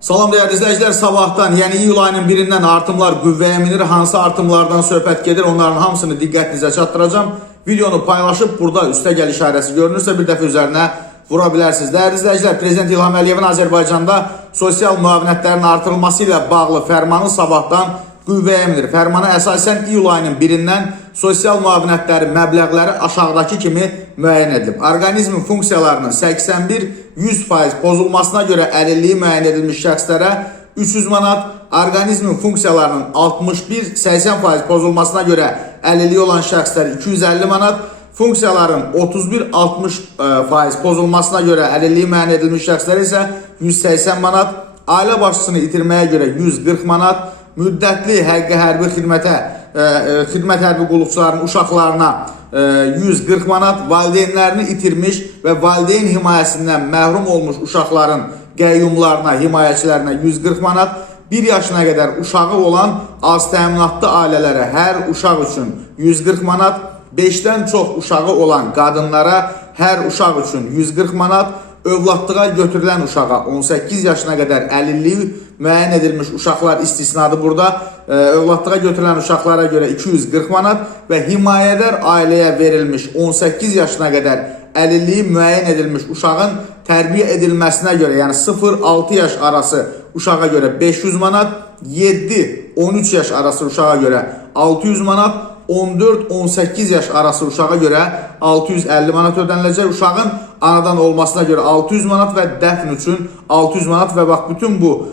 Salam değerli izləyicilər, sabahdan, yəni iyul ayının birindən artımlar qüvvəyə minir. Hansı artımlardan söhbət gedir, onların hamısını diqqətinizə çatdıracağım. Videonu paylaşıb, burada üstə gəl işarəsi görünürsə bir dəfə üzərinə vura bilərsiniz. Değerli izləyicilər, Prezident İlham Əliyevin Azərbaycanda sosial müavinətlərin artırılması ilə bağlı fərmanı sabahdan qüvvəyə minir. Fərmana əsasən iyul ayının birindən sosial müavinətlərin məbləğləri aşağıdakı kimi müəyyən edilib. Orqanizmin funksiyalarının 81-100% pozulmasına görə əlilliyi müəyyən edilmiş şəxslərə 300 manat, orqanizmin funksiyalarının 61-80% pozulmasına görə əlilliyi olan şəxslər 250 manat, funksiyaların 31-60% pozulmasına görə əlilliyi müəyyən edilmiş şəxslər isə 180 manat, ailə başçısını itirməyə görə 140 manat, müddətli həqiqi hərbi xidmət hərbi qulluqçularının uşaqlarına 140 manat, valideynlərini itirmiş və valideyn himayəsindən məhrum olmuş uşaqların qəyyumlarına, himayəçilərinə 140 manat, 1 yaşına qədər uşağı olan az təminatlı ailələrə hər uşaq üçün 140 manat, 5-dən çox uşağı olan qadınlara hər uşaq üçün 140 manat, övladlığa götürülən uşağa 18 yaşına qədər əlilliyi müəyyən edilmiş uşaqlar istisnadır burada. Övladlığa götürülən uşaqlara görə 240 manat və himayədar ailəyə verilmiş 18 yaşına qədər əlilliyi müəyyən edilmiş uşağın tərbiyə edilməsinə görə, yəni 0-6 yaş arası uşağa görə 500 manat, 7-13 yaş arası uşağa görə 600 manat, 14-18 yaş arası uşağa görə 650 manat ödəniləcək. Uşağın anadan olmasına görə 600 manat və dəfn üçün 600 manat və bax bütün bu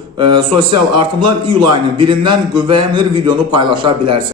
sosial artımlar iyul ayının birindən qüvvəyə minir. Videonu paylaşa bilərsiniz.